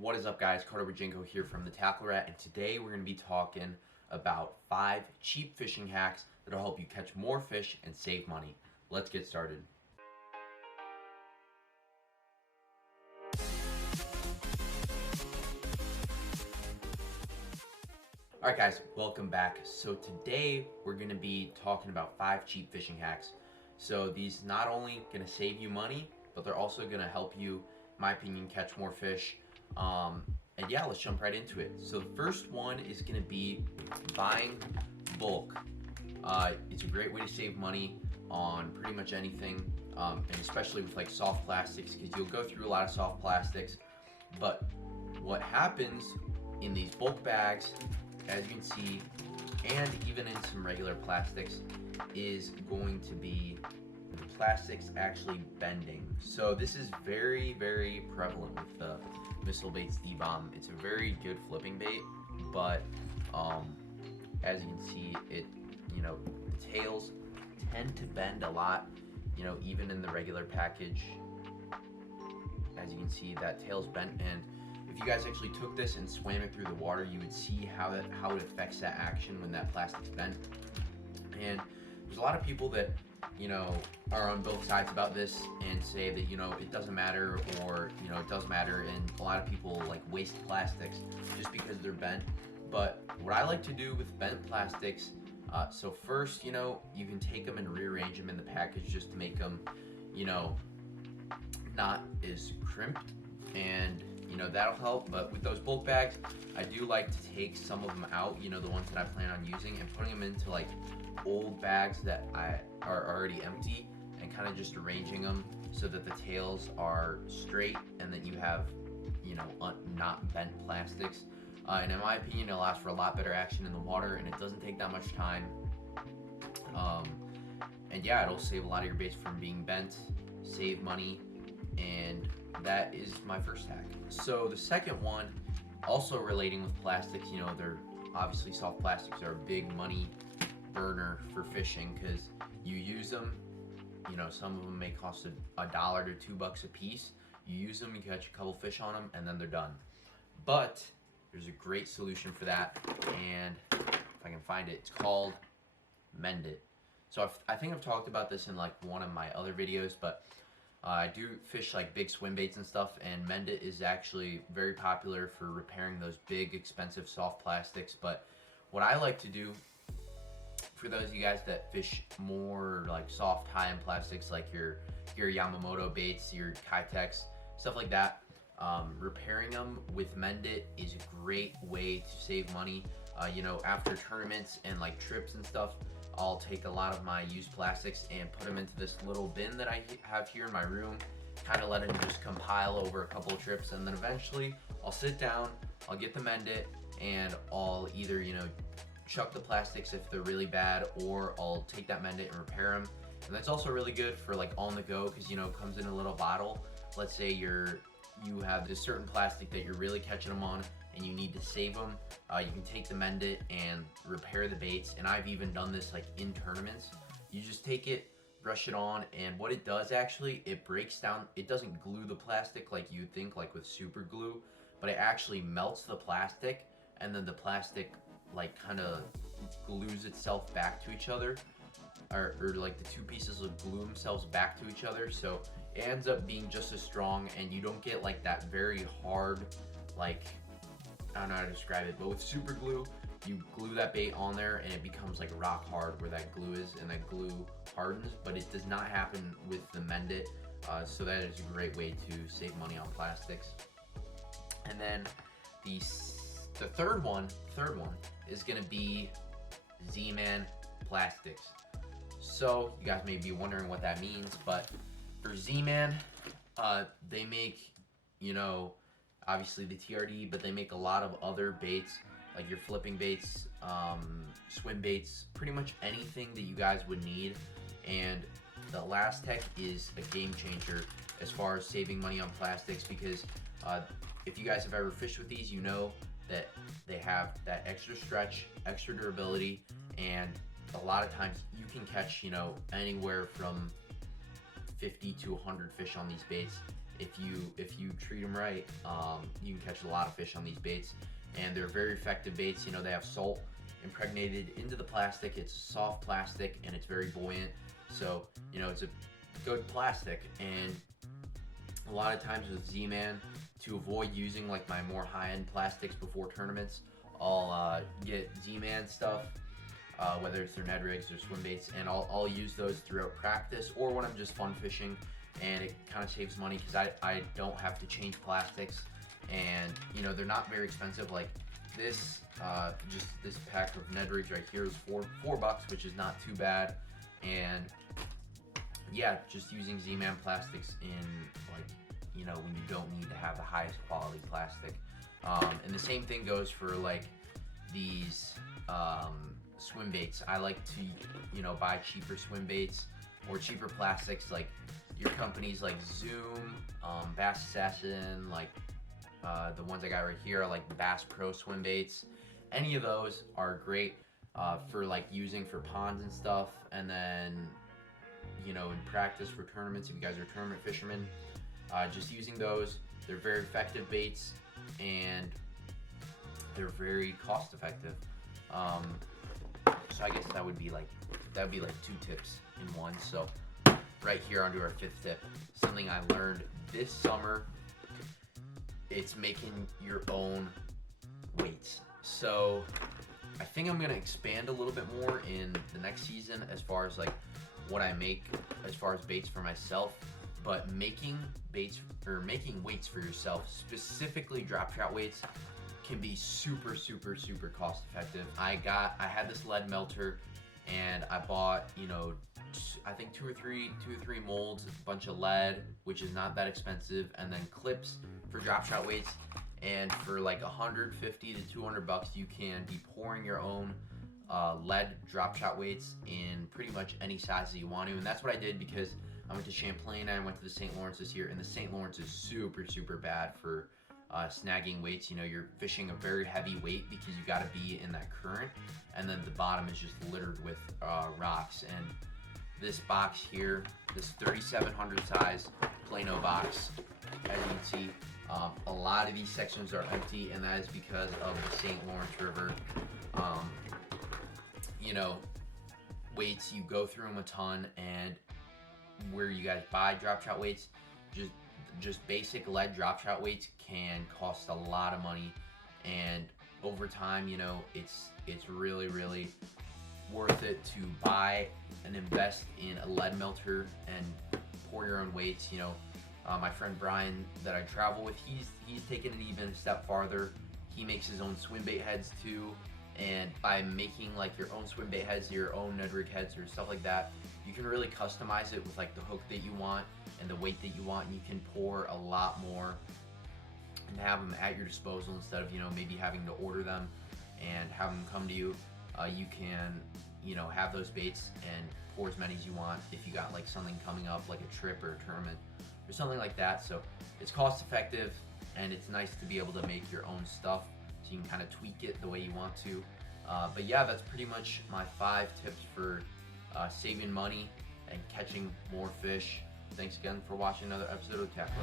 What is up, guys? Carter Bajinko here from the Tackle Rat, and today we're going to be talking about 5 cheap fishing hacks that'll help you catch more fish and save money. Let's get started. Alright guys, welcome back. So today we're going to be talking about 5 cheap fishing hacks. So these not only going to save you money, but they're also going to help you, in my opinion, catch more fish. And yeah, let's jump right into it. So the first one is going to be buying bulk. It's a great way to save money on pretty much anything, and especially with like soft plastics, because you'll go through a lot of soft plastics. But what happens in these bulk bags, as you can see, and even in some regular plastics, is going to be the plastics actually bending. So this is very, very prevalent with the Missile Baits D-Bomb. It's a very good flipping bait, but as you can see, the tails tend to bend a lot, even in the regular package. As you can see, that tail's bent, and if you guys actually took this and swam it through the water, you would see how it affects that action when that plastic's bent. And there's a lot of people that are on both sides about this and say that it doesn't matter, or it does matter, and a lot of people like waste plastics just because they're bent. But what I like to do with bent plastics, so first you can take them and rearrange them in the package just to make them not as crimped, and that'll help. But with those bulk bags, I do like to take some of them out, the ones that I plan on using, and putting them into like old bags that are already empty, and kind of just arranging them so that the tails are straight and that you have not bent plastics, and in my opinion, it allows for a lot better action in the water, and it doesn't take that much time, and yeah, it'll save a lot of your baits from being bent, save money, and that is my first hack. So the second one, also relating with plastics, they're obviously soft plastics are a big money burner for fishing, because you use them, some of them may cost $1 to $2 a piece. You use them, you catch a couple fish on them, and then they're done. But there's a great solution for that, and if I can find it, it's called Mend It. So I think I've talked about this in like one of my other videos, but I do fish like big swim baits and stuff, and Mend It is actually very popular for repairing those big expensive soft plastics. But what I like to do, for those of you guys that fish more like soft high-end plastics, like your Yamamoto baits, your Kitex, stuff like that, repairing them with Mend It is a great way to save money. After tournaments and like trips and stuff, I'll take a lot of my used plastics and put them into this little bin that I have here in my room, kind of let them just compile over a couple of trips, and then eventually I'll sit down, I'll get the Mend It, and I'll either chuck the plastics if they're really bad, or I'll take that Mend It and repair them. And that's also really good for like on the go, because it comes in a little bottle. Let's say you have this certain plastic that you're really catching them on, and you need to save them. You can take the Mend It and repair the baits, and I've even done this like in tournaments. You just take it, brush it on, and what it does actually, it breaks down. It doesn't glue the plastic like you'd think, like with super glue, but it actually melts the plastic, and then the plastic like kind of glues itself back to each other, or like the two pieces will glue themselves back to each other, so it ends up being just as strong, and you don't get like that very hard, like, I don't know how to describe it, but with super glue, you glue that bait on there and it becomes like rock hard where that glue is, and that glue hardens. But it does not happen with the Mend It, so that is a great way to save money on plastics. And then the third one is gonna be Z-Man plastics. So you guys may be wondering what that means, but for Z-Man, they make, obviously the TRD, but they make a lot of other baits, like your flipping baits, swim baits, pretty much anything that you guys would need. And the last tech is a game changer as far as saving money on plastics, because if you guys have ever fished with these, that they have that extra stretch, extra durability, and a lot of times you can catch, anywhere from 50 to 100 fish on these baits if you treat them right, you can catch a lot of fish on these baits, and they're very effective baits. You know, they have salt impregnated into the plastic. It's soft plastic and it's very buoyant, so you know it's a good plastic. And a lot of times with Z-Man, to avoid using like my more high-end plastics before tournaments, I'll get Z-Man stuff, whether it's their Ned rigs or swim baits, and I'll use those throughout practice or when I'm just fun fishing, and it kind of saves money because I don't have to change plastics, and you know they're not very expensive. Like this, just this pack of Ned rigs right here is $4, which is not too bad. And yeah, just using Z-Man plastics in, like, you know, when you don't need to have the highest quality plastic. And the same thing goes for like these swim baits. I like to, you know, buy cheaper swim baits or cheaper plastics, like your companies like Zoom, Bass Assassin, like the ones I got right here are like Bass Pro swim baits. Any of those are great for like using for ponds and stuff, and then, you know, in practice for tournaments, if you guys are tournament fishermen, just using those. They're very effective baits and they're very cost effective. So I guess that would be like 2 tips in one. So right here onto our 5th tip, something I learned this summer. It's making your own weights. So I think I'm gonna expand a little bit more in the next season as far as like what I make as far as baits for myself, but making baits or making weights for yourself, specifically drop shot weights, can be super cost effective. I had this lead melter and I bought, you know, I think two or three molds, a bunch of lead, which is not that expensive, and then clips for drop shot weights. And for like $150 to $200, you can be pouring your own lead drop shot weights in pretty much any size that you want to. And that's what I did because I went to Champlain, I went to the St. Lawrence this year, and the St. Lawrence is super bad for snagging weights. You know, you're fishing a very heavy weight because you got to be in that current, and then the bottom is just littered with rocks. And this box here, this 3700 size Plano box, as you can see, a lot of these sections are empty, and that is because of the St. Lawrence River. You know, weights, you go through them a ton, and where you guys buy drop shot weights, just basic lead drop shot weights can cost a lot of money, and over time, you know, it's really worth it to buy and invest in a lead melter and pour your own weights. You know, my friend Brian that I travel with, he's taken it even a step farther. He makes his own swim bait heads too, and by making like your own swim bait heads, your own Ned rig heads or stuff like that, you can really customize it with like the hook that you want and the weight that you want, and you can pour a lot more and have them at your disposal instead of, you know, maybe having to order them and have them come to you. You can, you know, have those baits and pour as many as you want if you got like something coming up, like a trip or a tournament or something like that. So it's cost effective, and it's nice to be able to make your own stuff so you can kind of tweak it the way you want to. But yeah, that's pretty much my 5 tips for saving money and catching more fish. Thanks again for watching another episode of Capra.